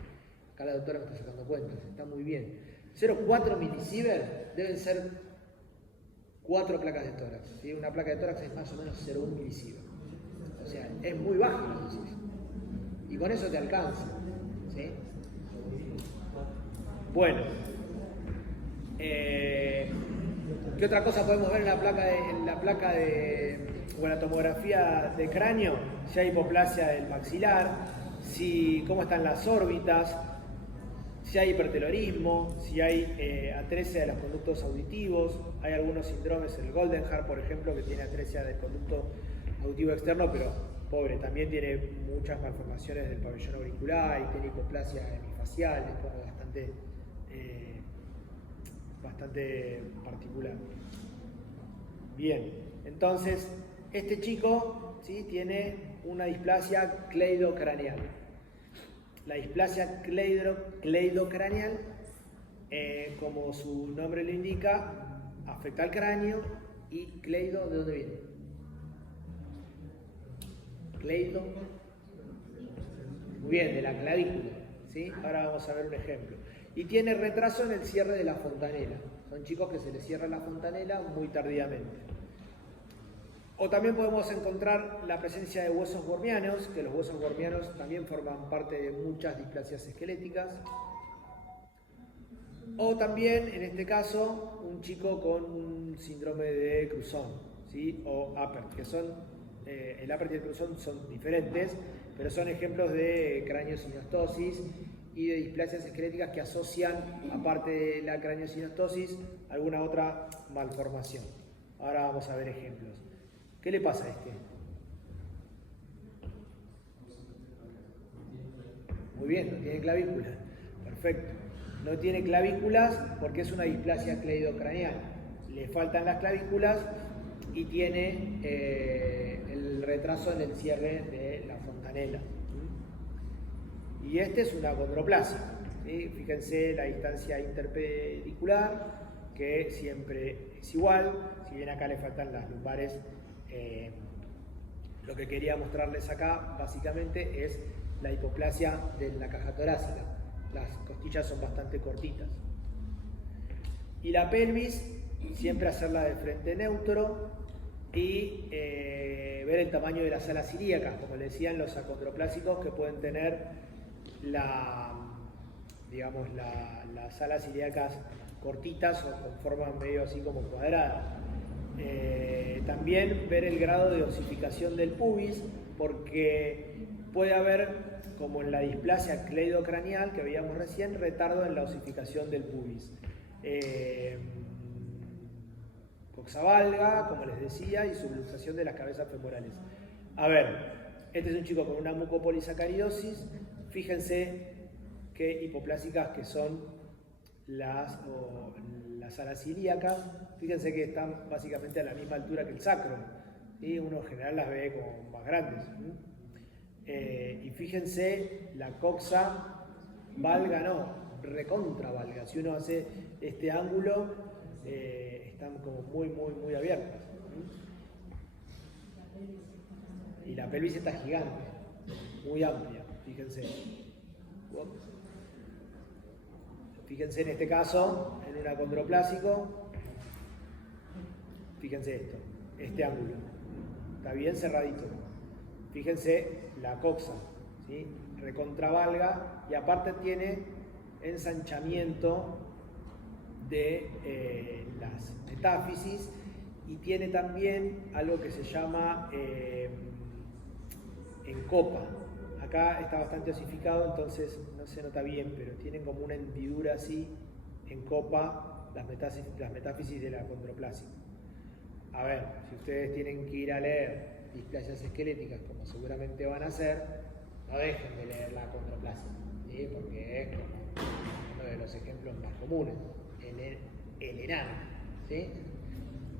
Acá la doctora me está sacando cuentas, está muy bien. 0,4 milisievert deben ser 4 placas de tórax, ¿sí? Una placa de tórax es más o menos 0,1 milisievert. O sea, es muy baja la dosis. Y con eso te alcanza, ¿sí? Bueno. ¿Qué otra cosa podemos ver en la placa o en la tomografía de cráneo? Si hay hipoplasia del maxilar, cómo están las órbitas, si hay hipertelorismo, si hay atresia de los conductos auditivos. Hay algunos síndromes, el Goldenhar, por ejemplo, que tiene atresia del conducto auditivo externo, pero pobre, también tiene muchas malformaciones del pabellón auricular y tiene hipoplasia hemifacial, es como bastante particular. Bien, entonces este chico, ¿sí?, tiene una displasia cleidocraneal. La displasia cleidocraneal, como su nombre lo indica, afecta al cráneo. Y cleido, ¿de dónde viene? Cleido, muy bien, de la clavícula, ¿sí? Ahora vamos a ver un ejemplo. Y tiene retraso en el cierre de la fontanela. Son chicos que se les cierra la fontanela muy tardíamente. O también podemos encontrar la presencia de huesos gormianos, que los huesos gormianos también forman parte de muchas displasias esqueléticas. O también, en este caso, un chico con un síndrome de Cruzón, ¿sí?, o Apert, que son, el Apert y el Cruzón son diferentes, pero son ejemplos de craniosinostosis y de displasias esqueléticas que asocian, aparte de la craniosinostosis, alguna otra malformación. Ahora vamos a ver ejemplos. ¿Qué le pasa a este? Muy bien, no tiene clavícula. Perfecto. No tiene clavículas porque es una displasia cleidocraneal. Le faltan las clavículas y tiene el retraso en el cierre de la fontanela. Y este es un acondroplasia, ¿sí? Fíjense la distancia interpedicular, que siempre es igual, si bien acá le faltan las lumbares. Lo que quería mostrarles acá básicamente es la hipoplasia de la caja torácica. Las costillas son bastante cortitas. Y la pelvis, siempre hacerla de frente neutro y ver el tamaño de las alas ilíacas, como les decían los acondroplásicos, que pueden tener las alas ilíacas cortitas o con forma medio así como cuadrada. También ver el grado de osificación del pubis, porque puede haber, como en la displasia cleidocranial que veíamos recién, retardo en la osificación del pubis. Coxa valga, como les decía, y subluxación de las cabezas femorales. A ver, este es un chico con una mucopolisacaridosis. Fíjense qué hipoplásicas que son las alas ilíacas. Fíjense que están básicamente a la misma altura que el sacro, y uno en general las ve como más grandes. Y fíjense la coxa valga, no, recontra valga. Si uno hace este ángulo, están como muy abiertas. Y la pelvis está gigante, muy amplia, fíjense. Fíjense en este caso, en un acondroplásico, fíjense esto, este ángulo, está bien cerradito. Fíjense la coxa, ¿sí? Recontravalga, y aparte tiene ensanchamiento de las metáfisis, y tiene también algo que se llama encopa. Acá está bastante osificado, entonces no se nota bien, pero tienen como una hendidura así en copa las metáfisis de la acondroplasia. A ver, si ustedes tienen que ir a leer displasias esqueléticas, como seguramente van a hacer, no dejen de leer la acondroplasia, ¿sí? Porque es como uno de los ejemplos más comunes, el enano, ¿sí?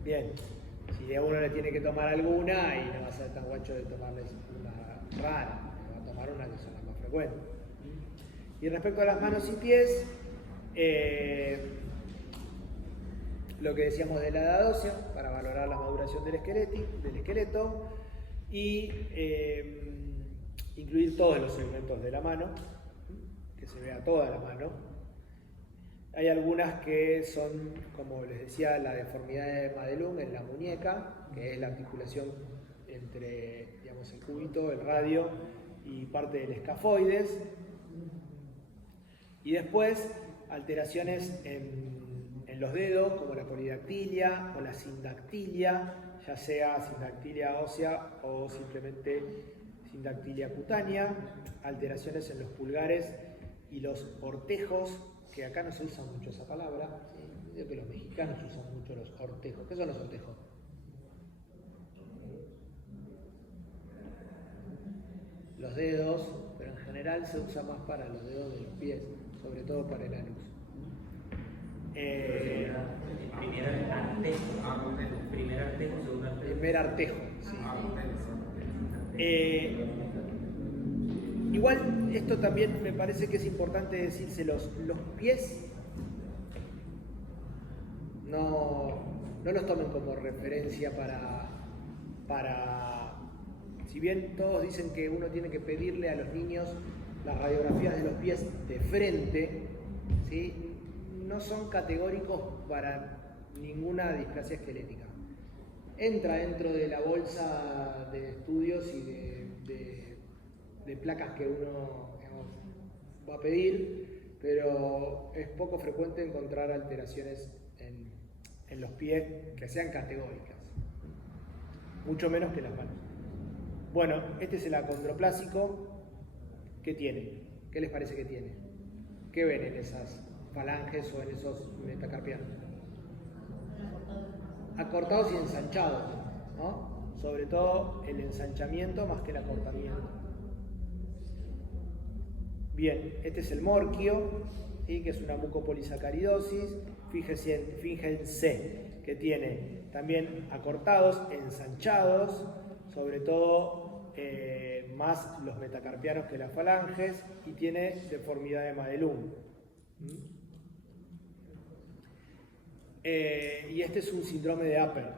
Bien, si a uno le tiene que tomar alguna, y no va a ser tan guacho de tomarles una rara, una que son las más frecuentes. Y respecto a las manos y pies, lo que decíamos de la edad ósea, para valorar la maduración del esqueleto, y incluir todos los segmentos de la mano, que se vea toda la mano. Hay algunas que son, como les decía, la deformidad de Madelung en la muñeca, que es la articulación entre, digamos, el cúbito, el radio y parte del escafoides. Y después alteraciones en los dedos, como la polidactilia o la sindactilia, ya sea sindactilia ósea o simplemente sindactilia cutánea, alteraciones en los pulgares y los ortejos, que acá no se usa mucho esa palabra, digo que los mexicanos usan mucho los ortejos. ¿Qué son los ortejos? Los dedos, pero en general se usa más para los dedos de los pies, sobre todo para el anus. Primer artejo, sí. Igual esto también me parece que es importante decírselos. Los pies no los tomen como referencia para si bien todos dicen que uno tiene que pedirle a los niños las radiografías de los pies de frente, ¿sí? No son categóricos para ninguna displasia esquelética. Entra dentro de la bolsa de estudios y de placas que uno, digamos, va a pedir, pero es poco frecuente encontrar alteraciones en los pies que sean categóricas, mucho menos que las manos. Bueno, este es el acondroplásico. ¿Qué tiene? ¿Qué les parece que tiene? ¿Qué ven en esas falanges o en esos metacarpianos? Acortados y ensanchados, ¿no? Sobre todo el ensanchamiento más que el acortamiento. Bien, este es el morquio, ¿sí? Que es una mucopolisacaridosis. Fíjense que tiene también acortados, ensanchados, sobre todo más los metacarpianos que las falanges, y tiene deformidad de Madelung. Y este es un síndrome de Appert.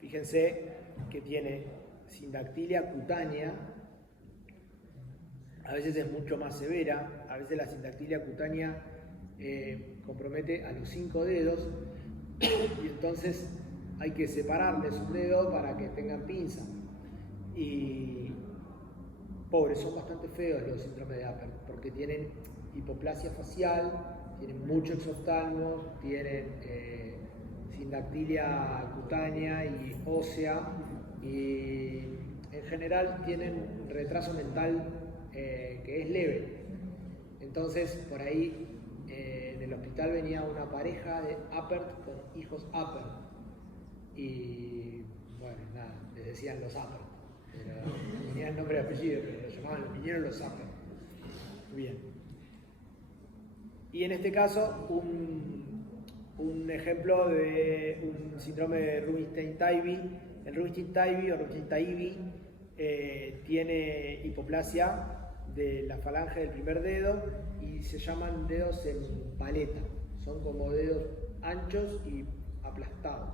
Fíjense que tiene sindactilia cutánea, a veces es mucho más severa, a veces la sindactilia cutánea compromete a los 5 dedos y entonces hay que separarles un dedo para que tengan pinza. Y pobres, son bastante feos los síndromes de Appert porque tienen hipoplasia facial, tienen mucho exoftalmos, tienen sindactilia cutánea y ósea, y en general tienen retraso mental que es leve. Entonces, por ahí en el hospital venía una pareja de Appert con hijos Appert, y bueno, nada, les decían los Appert, tenían el nombre y apellido, pero los llamaban, vinieron los Appert. Bien. Y en este caso, un ejemplo de un síndrome de Rubinstein-Taybi. El Rubinstein-Taybi o Rubinstein-Taybi tiene hipoplasia de la falange del primer dedo y se llaman dedos en paleta. Son como dedos anchos y aplastados.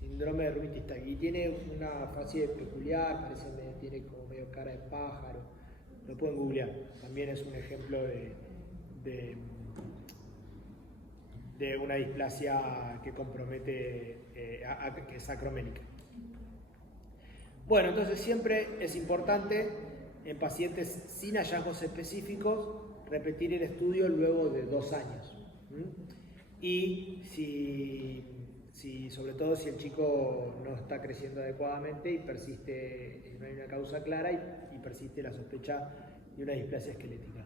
Síndrome de Rubinstein-Taybi. Y tiene una fase peculiar, parece que tiene como medio cara de pájaro. Lo pueden googlear. También es un ejemplo de una displasia que compromete, que es acroménica. Bueno, entonces siempre es importante en pacientes sin hallazgos específicos repetir el estudio luego de 2 años. Y sobre todo si el chico no está creciendo adecuadamente y persiste, no hay una causa clara y persiste la sospecha de una displasia esquelética.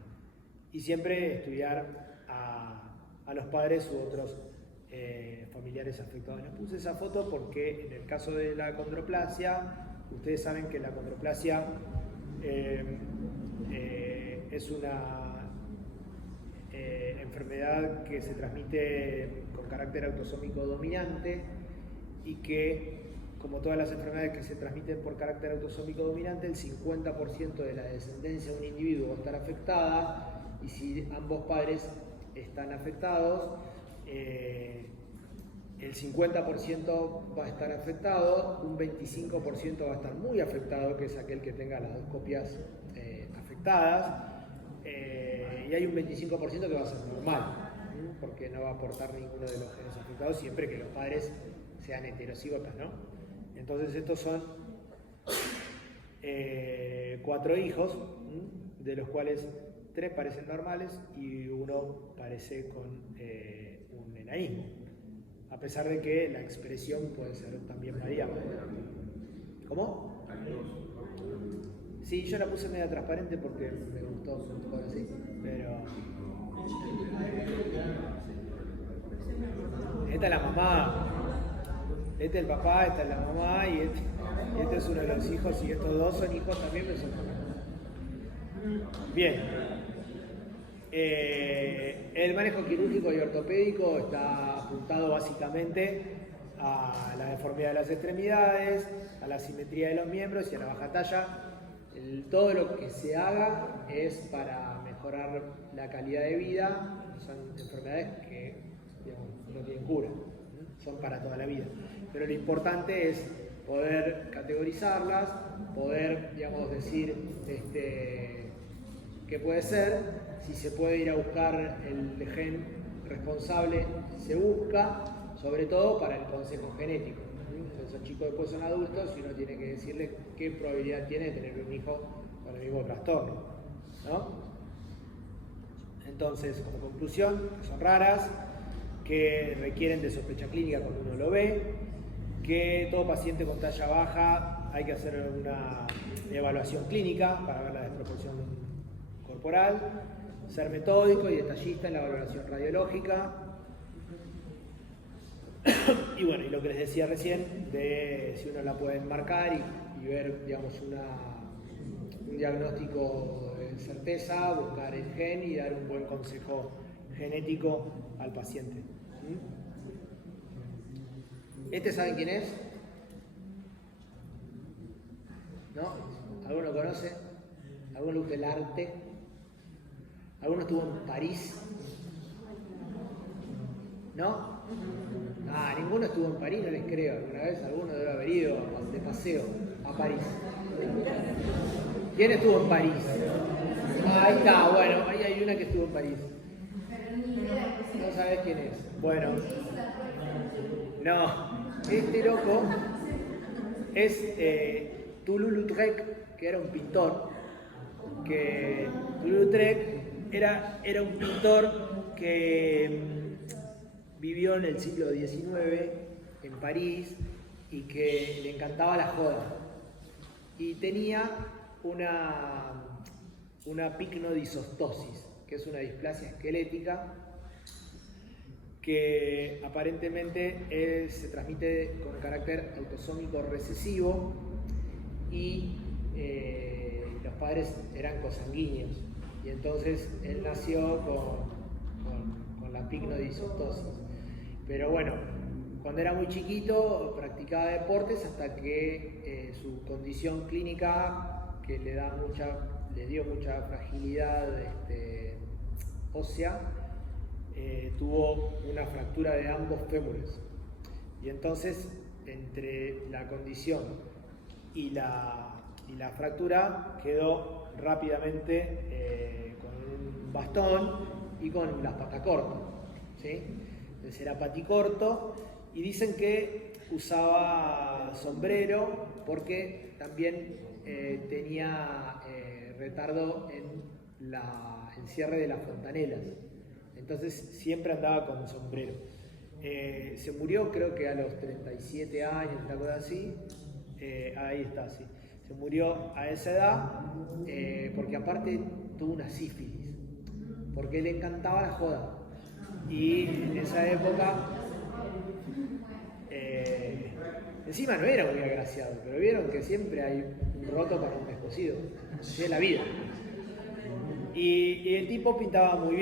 Y siempre estudiar a los padres u otros familiares afectados. Les puse esa foto porque en el caso de la acondroplasia, ustedes saben que la acondroplasia es una enfermedad que se transmite con carácter autosómico dominante y que, como todas las enfermedades que se transmiten por carácter autosómico dominante, el 50% de la descendencia de un individuo va a estar afectada, y si ambos padres están afectados, el 50% va a estar afectado, un 25% va a estar muy afectado, que es aquel que tenga las 2 copias afectadas, y hay un 25% que va a ser normal, porque no va a aportar ninguno de los genes afectados, siempre que los padres sean heterocígotas, ¿no? Entonces estos son 4 hijos, de los cuales 3 parecen normales y 1 parece con un enanismo, a pesar de que la expresión puede ser también variable. ¿Cómo? Sí, yo la puse media transparente porque me gustó un poco así, pero... Esta es la mamá, este es el papá, esta es la mamá, y este es uno de los hijos, y estos 2 son hijos también, pero son mamás. Bien. El manejo quirúrgico y ortopédico está apuntado básicamente a la deformidad de las extremidades, a la simetría de los miembros y a la baja talla. Todo lo que se haga es para mejorar la calidad de vida. Son enfermedades que, digamos, no tienen cura, son para toda la vida. Pero lo importante es poder categorizarlas, poder, digamos, decir qué puede ser. Si se puede ir a buscar el gen responsable, se busca, sobre todo para el consejo genético. Esos chicos después son adultos y uno tiene que decirle qué probabilidad tiene de tener un hijo con el mismo trastorno, ¿no? Entonces, como conclusión, son raras, que requieren de sospecha clínica cuando uno lo ve, que todo paciente con talla baja hay que hacer una evaluación clínica para ver la desproporción corporal, ser metódico y detallista en la valoración radiológica. Y bueno, y lo que les decía recién, de si uno la puede enmarcar y ver, digamos, un diagnóstico de certeza, buscar el gen y dar un buen consejo genético al paciente. ¿Este saben quién es? ¿No? ¿Alguno conoce? ¿Alguno le gusta el arte? ¿Alguno estuvo en París? ¿No? Ah, ninguno estuvo en París, no les creo. ¿Alguna vez alguno debe haber ido de paseo a París? ¿Quién estuvo en París? Ah, ahí está, bueno, ahí hay una que estuvo en París. No sabes quién es. Bueno, no, este loco es Toulouse-Lautrec, que era un pintor. Que Toulouse-Lautrec era un pintor que vivió en el siglo XIX en París y que le encantaba la joda. Y tenía una picnodisostosis, que es una displasia esquelética que aparentemente se transmite con carácter autosómico recesivo y los padres eran cosanguíneos. Y entonces él nació con la picnodisostosis. Pero bueno, cuando era muy chiquito practicaba deportes hasta que su condición clínica, que le dio mucha fragilidad ósea, tuvo una fractura de ambos fémures. Y entonces, entre la condición y la fractura, quedó rápidamente con un bastón y con las patas cortas, ¿sí? Entonces era paticorto, y dicen que usaba sombrero porque también tenía retardo en el cierre de las fontanelas. Entonces siempre andaba con sombrero. Se murió creo que a los 37 años, una cosa así. Ahí está, sí. Se murió a esa edad porque aparte tuvo una sífilis, porque le encantaba la joda. Y en esa época, encima no era muy agraciado, pero vieron que siempre hay un roto para un descosido. Así es la vida. Y el tipo pintaba muy bien.